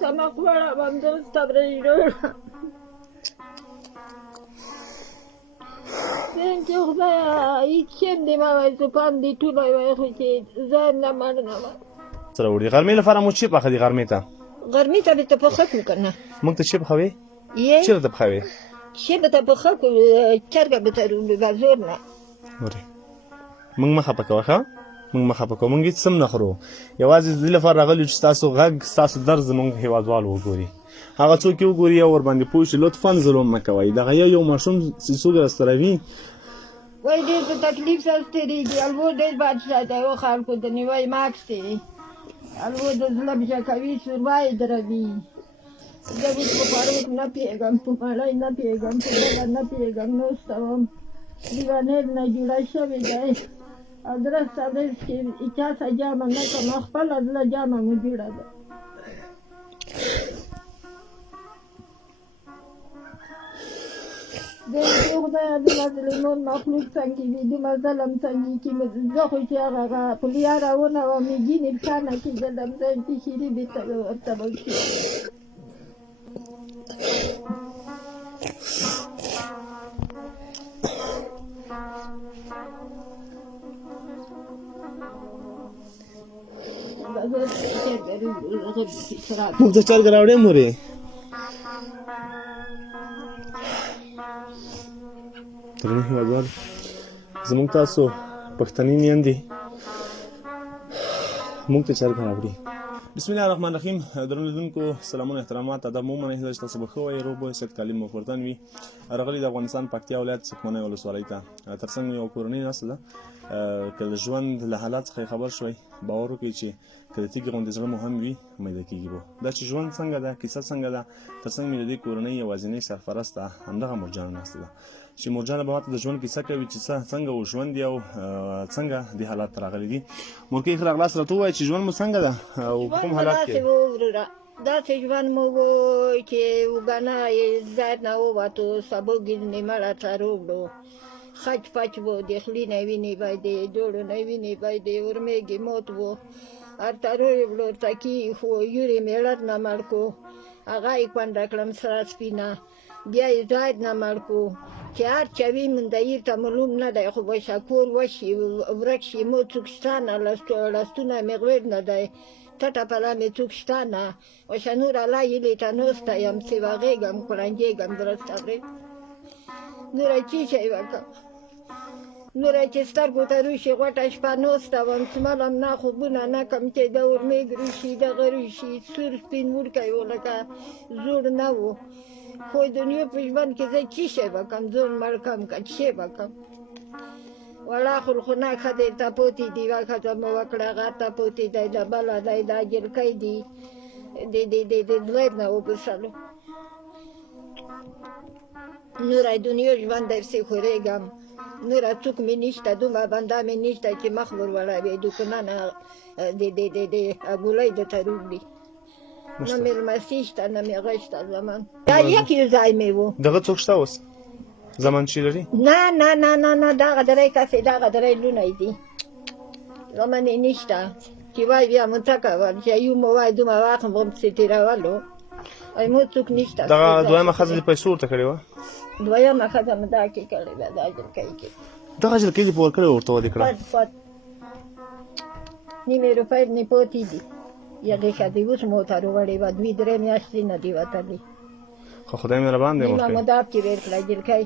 سمق وړم درسته برې جوړه زين چې خدایه هېڅ شی دې مه وایي سپام دې ټولی وایي خو چې ځان نه مړ نه وه سره وړي غرمې لپاره مو چې پخه دي غرمې ته غرمې ته درته پخه کړو که نه موږ ته چې پخوې یې چېرته ته پخوې شی به ته پخه کړو چرګه به ته روڼو بازور نه ورې موږ مه خفه کوه ښه موږ مه خفه کوو موږ هېڅ هم نه خورو یوازې د دې لپاره راغلي چې ستاسو غږ ستاسو درد زموږ هېوادوال وګوري هغه څوک یې وګوري او ورباندې پوه شي لطفا ظلم مه کوئ دغه یو ماشوم چې څوک راسره وي وایي ډېر په تکلیف سره ستړېږي الو ډېر بادشاه دی و خلکو د نیوی ماکس دی الو د زړه بشه کوي شوروا یې دروي زه اوس په فاروق نه پوهېږم په مړی نه پوهېږم په بله نه پوهېږم نوسته وم دیوانېر نه جوړه شوې دی او درست ادرس کې چا څه جامه نه کړم خپله زړه جامه مو جوړه ده دې خدایه دومره ظلمون مخلوق څنګه وي دومره ظلم څنګه کړي زه خو چې هغه په لیارهونه وم ګینې پښه نه کېدلم زه انتشري بېرته ورته به شي موږ ته چرګ راوړې مورې درنو هېوادوال زموږ تاسو پښتني میندې موږ ته چرګ راوړي بسم الله الرحمن الرحیم درنو لیدونکو سلامونه احترامات ادب مو منئ چې تاسو به ښه وئ روغ به صحت کالي مو فردن وي راغلي د افغانستان پکتیا ولایت څکمنۍ ولسوالۍ ته تر څنګ یو کورنۍ ناسته ده که د ژوند له حالات څخه خبر شوئ باور وکړئ چې که د تیږې غوندې زړه مو هم وي میده کېږي به دا چې ژوند څنګه ده کیسه څنګه ده تر څنګ مې د دې کورنۍ یوازینۍ سرپرسته همدغه مورجانه ناسته ده چې مورجانه به ماته د ژوند کیسه کوي چې څنګه و ژوند یې او څنګه دې حالات ته راغلي دي مورکۍ ښه راغلاست راته ووایه چې ژوند مو څنګه ده او په کوم حالات کې داسې ژوند مو و چې وګڼه ځای نه ووتو سبوګي نیمړه څاروړو خچ پچ و د خولې نه وینې بایدې جوړو نه وینې بایدې ورمېږې موت و ارتروی ورور ته کېښو یورې مېړت نه مړ کړو هغه یې کونډه کړم سره سپینه بیا یې زاید نه مړ کړو چې هر چا وي مندهیر ته معلوم نه دی خو به شکور وشي ورک شي مو څوک شته نه لستونه مې غویر نه دی ټټه پله مې څوک شته نه وشه نور الله هیلې ته نوسته یم سیوه غېږم کړنجېږم درسته ورې نوره چی شی وکړم نوره چې سترګو ته روشي غوټه شپه ناسته وم څملم نه خوبونه نه کم چې د ورمېږ روشي دغه روشي سور سپین وړکی و لکه زوړ نه و خو دنیا په ژوند کې زه چی شی وکړم ځان مړ کړم که څه شی وکړم وړه خلخونه ښه دی تپوتې دي یوه ښځه مې وکړه هغه تپوتې دی د بله دی دا جلکۍ دي د دوی نه وبسلو نوره دنیا ژوند درسې خورېږم نوره څوک مې نشته دومره بنده مې نشته چې مخ ور وړوې دوکانه نه د ګولۍ درته روږدي نه مې لمسي شته نه مې غږ شته زمان دا یک یو ځای مې و دغه څوک شته اوس زمان چې لري نه نه نه نه نه دغه درې کسې دغه درې لونی دي زمان یې نشته چې وایي بیا مو څه کول چې یو مو وایي دومره وخت مو پسې تېرولو ای مو څوک نشته دغه دویمه ښځه دې پیسو ورته کړې وه دویمه ښځه مې دا کې کړې ده دا جلکۍ کې دغه جلکۍ دې په ورکړې ورته ودې کړه پت نیمې روپۍ نه پاتې دي یغې ښځې اوس موټر وړې وه دوې درې میاشتې نه دي وتلې خو خدای مهربان دی نیمه مو داب کې ویر کړه جلکۍ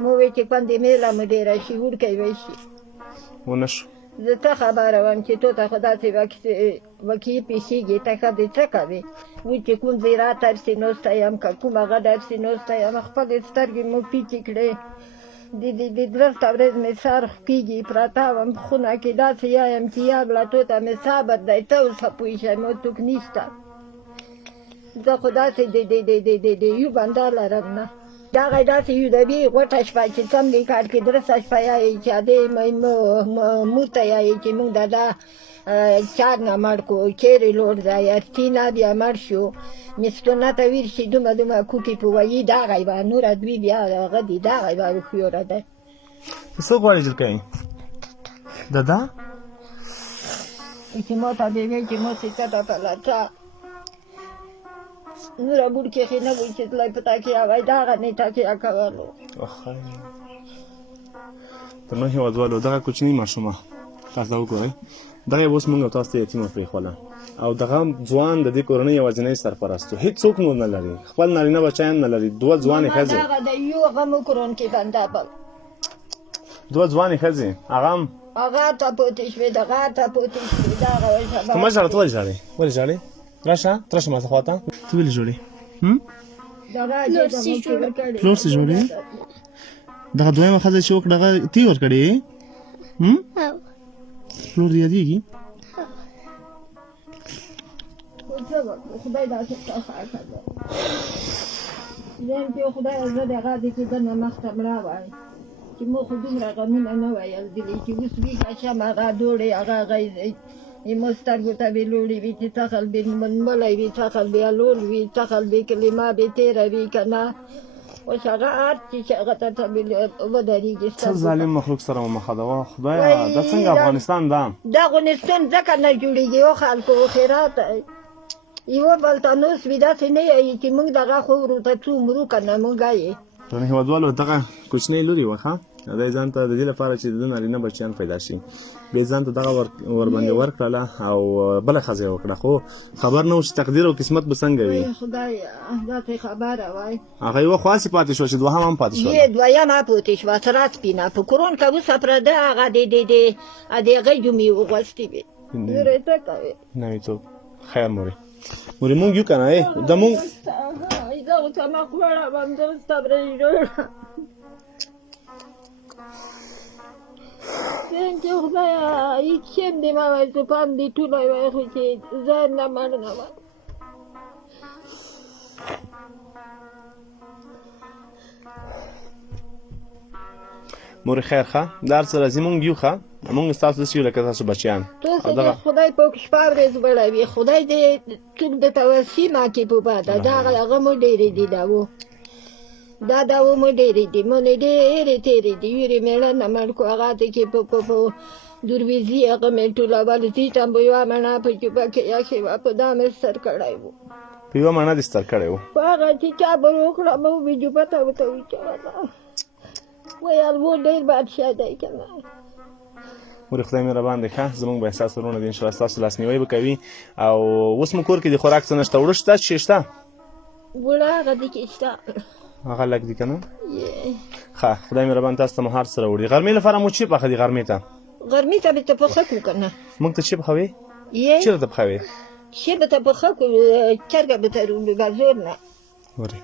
مو وایي چې خوندې میله مو ډېره شي وړکی به شي ونه شو زه ته خبره وم چې تو ته خو داسې وکې پېښېږي ته ښه دې څه کوې وایي چې کوم زیرات درسې ناسته یم که کوم هغه درسې ناسته یم خپلې سترګې مو پیچې کړې د درسته ورځ مې سر کېږي پرته وم په خونه کې داسې وایم چې یا بله تو ته مې صبر دی ته اوسه پوه شئ مو څوک نشته زه خو داسې د یو بنده لرم نه دغه داسې یو د بې غوټه شپه چې څومره کار کې درسته شپه یایې چې ادې مور ته یایې چې موږ دا چار نه مړ کړو چیرې لوړ دی ارتي نه بیا مړ شو مستونه ته ویر شي دومره کوټې په وایي دغه یې به نوره دوی بیا هغه دي دغه یې به هوښیاره دی څه غواړې جلکۍ دادا چې ما ته دې وایي چې ما چې څه ته په لټه نوره بوډکې خې نه وي چې تللی په تاکیه وای دغه نه تاکیه کولو آخای درنو هېوادوالو دغه کوچني ماشومه تاسو دا وګورئ دغه یې اوس موږ او تاسو ته یتیمه پرېښوله او دغه ځوان د دې کورنۍ یوازینی سرپرست و هېڅوک نور نه لري خپل نارینه بچیان نه لري دوه ځوانې ښځې دغه د یو غم وکړون کې بنده بل دوه ځوانې ښځې هغه هم هغه ته پوتې شوې دغه ته پوتې شوې دغه وایي ته مه ژاړه ته ولې ژاړې ولې ژاړې راشه ته راشه ما ته خوا ته ته ولې ژاړې پلور سې جوړې دغه دویمه ښځه چې وکړه هغه تی ورکړې پلور دې یادېږي خدای داسې خاصه ده ځین کې خدای زه د هغه دې کې دنه مخته مړه وای چې مو خو دومره غمونه نه ویل دلې چې اوس وي کشم هغه دوړې هغه غیزې مو سترګو ته بې لوړې وي چې څخل بې منملی وي څخل بې الول وي څخل بې کلمه بې تېره وي که نه اوس هغه هر څه چې هغه ته ودرېږي څه ظالم مخلوق سره مو مخه ده وه خدایه دا څنګه افغانستان ده دا افغانستان ځکه نه جوړېږي یو خلکو خیرات یوه بل ته نوس وي داسې نه یایي چې موږ دغه خو ورته څو مرو که نه موږ یې درنو هېوادوالو دغه کوچنۍ لورې وه ښه دا یې ځان ته د دې لپاره چې د ده نارینه بچیان پیدا شي بیا ځان ته دغه ورباندې ورکړله او بله ښځه یې وکړه خو خبر نه و چې تقدیر او قسمت به څنګه وي خدایه داسې خبره وای هغه یوه خوا هسې پاتې شوه چې دوهم هم پاتې شوه یې دویمه پوتې شوه سره سپینه په کورون که اوسه پرده هغه د هغې جمعې وغوستې وې نورې څه کوې نویتوب خیر مورې مورې مونږ یو که نه دا مونږ زه اوسه مخ وړم زه ستا برېږدم څنګه خدایه هېڅ شی دې مه وایه زه پام دې ټولی وایي خو چې زه نه مننه وایي مورې خیر ښه دا هر څه راځي مونږ یو ښه مونږ ستاسو داسې یو لکه تاسو بچیان تاسو دې خدای په شپه ورځ بړوي خدای دې څوک درته وسیمه کړي په باده دا هغه مو ډېرې دي دا و دا و مو ډېرې دي مونې ډېرې تېرې دي یورې مېړه نه مړ کړو هغه ته کې په درویزي هغه مې ټولول زی ته به یوه مڼه په جوبه کې ایښې وه په دا مې ستر کړی و په یوه مڼه دې ستر کړی و په هغه چې چا به وکړه مې ومې جوبه ته ورته وچوله وایي البو ډېر بادشاه دی که نه مورې خدای مهربان دی ښه زموږ به ستاسو وروڼه دي انشاءالله ستاسو لاسنیوی به کوي او اوس مو کور کې د خوراک څه نشته اوړه شته چې شته اوړه هغه دي کې شته هغه لږ دي که نه ښه خدای مهربان تاسو ته مو هر څه راوړي غرمې لپاره مو چې پخه دي غرمې ته غرمې ته به ته پخه کړو که نه موږ ته چې پخوې چېرته ته پخوې چې به ته پخه کړو چرګه به ته روړو ګازور نه ورې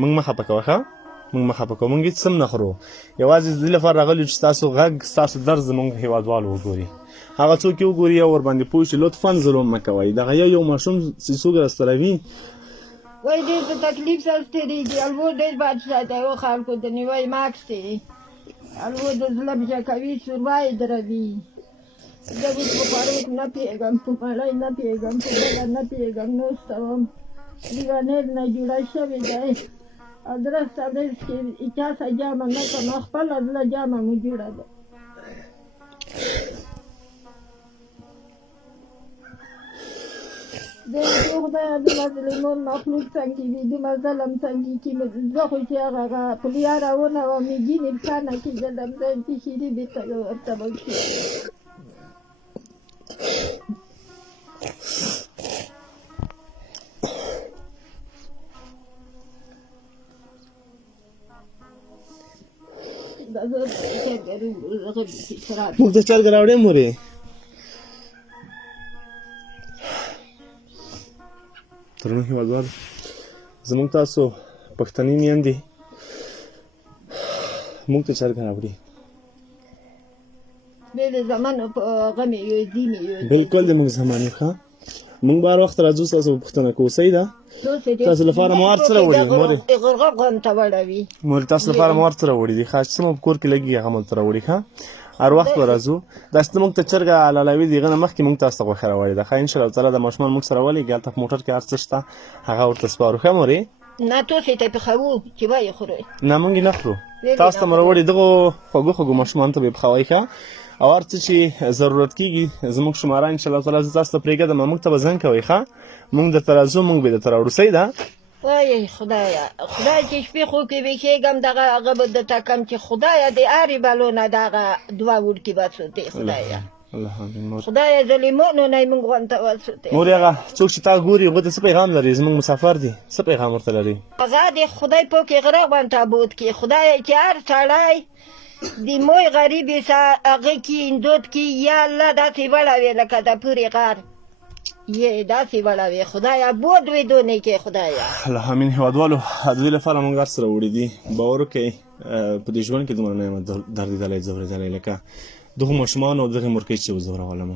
موږ مه خفه کوه ښه موږ مه خفه کوو موږ هېڅ هم نه خورو یوازې د دې لپاره راغلي چې ستاسو غږ ستاسو درد زموږ هېوادوالو وګوري هغه څوک یې وګوري او ورباندې پوه شي لطفا ظلم مه کوئ دغه یو ماشوم چې څوک راستروي وایي ډېر په تکلیف سره تېرېږي البو ډېر بادشاه دی و خلکو د نیوی ماکس دی البو د زړه بشه کوي شوروا یې دروي زه اوس په خوړو نه پوهېږم په مړۍ نه پوهېږم په بله نه پوهېږم نوسته وم لیونر نه جوړه شوې دی ادرس ادرس کې چا څه جامه نه کړم خپله زړه جامه مو جوړه ده د خدای د مظلومون مخلوق څنګه وي دومره ظلم څنګه کېږي زه خو چې هغه پلیا راونه وم میګین امکانه کېدلم زه چې شیرې بېرته ورته به شي موږ ته چرګ راوړې مورې درنو هېوادوالو زموږ تاسو پښتني میندې موږ ته چرګ راوړي بالکل د موږ زمان یو ښه موږ به هر وخت راځو ستاسو په پوښتنه کوو صحیح ده تاسو لپاره مو هر څه راوړي مورې تاسو لپاره مو هر څه راوړي دي ښه چې څه مو په کور کې لګي هغه مو ته راوړي ښه هر وخت به راځو داسې ته موږ ته چرګه حلالوي د هغه نه مخکې موږ تاسو ته غوښه راوړې ده ښه انشاءالله تعالی د ماشومان موږ سره ولېږي هلته په موټر کې هر څه شته هغه ورته سپارو ښه مورې نه تاسو ته پخوو چې وایې خورئ نه موږ یې نه خورو تاسو ته مو راوړي دغو خوږو ماشومانو ته به یې پخوئ ښه او هر څه چې ضرورت کېږي زموږ شماره انشاءالله تعالی زه تاسو ته پرېږدم موږ ته به زنګ کوئ ښه موږ درته راځو موږ به درته راوړو صحیح ده وای خدایا خدای چې شپې خو کې ویښېږم دغه هغه به درته کم چې خدایا د هرې بلو نه دغه دوه وړکي به سوتې خدایا الله امین مور خدایا ظلمونو نه یې موږ غوند ته وسوتې مور هغه څوک چې تا ګوري هغه ته څه پیغام لري زموږ مسافر دي څه پیغام ورته لري هغه د خدای پاک غره غوند تابوت کې خدایا چې هر سړی د موی غریبې هغه کې اندود کې یا الله داسې وړوې لکه د پورې غر یې داسې وړوې خدایا بود وې دونې کې خدایا الله امین هیوادوالو د دې لپاره موږ هر سره وړي دي باور وکړئ په دې ژوند کې دومره نعمت درېدلی ځورېدلی لکه دغو ماشومانو او دغې مورکۍ چې وځورولم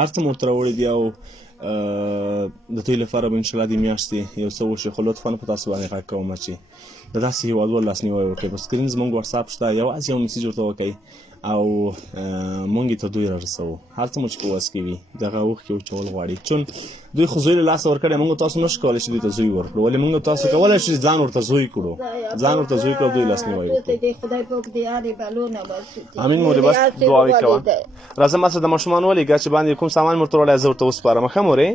هر څه مو ورته راوړي دي او د دوی لپاره به انشاءالله دې میاشتې یو څه وشي خو لطفا په تاسو باندې غږ کومه چې د داسې هیوادوالو لاسنیوی وکړئ په سکرین زموږ وټساپ شته یوازې یو میسیج ورته وکړئ او مونږ یې ته دوی رارسوو هر څه مو چې په وس کې وي دغه اوښکې وچول غواړي چون دوی خو زوی له لاسه ورکړی مونږ تاسو نشو کولی چې دوی ته زوی ورکړو ولې مونږ تاسو کولی شو چې ځان ورته زوی کړو دوی لاسنیوی وکړو خدای پاک دې هرې بلو نه وسوتې امین مورې بس دعاوې کوه راځه ما سره د ماشومان ولیږه چې باندې کوم سامان مو ورته وړی زه ورته وسپارم ښه مورې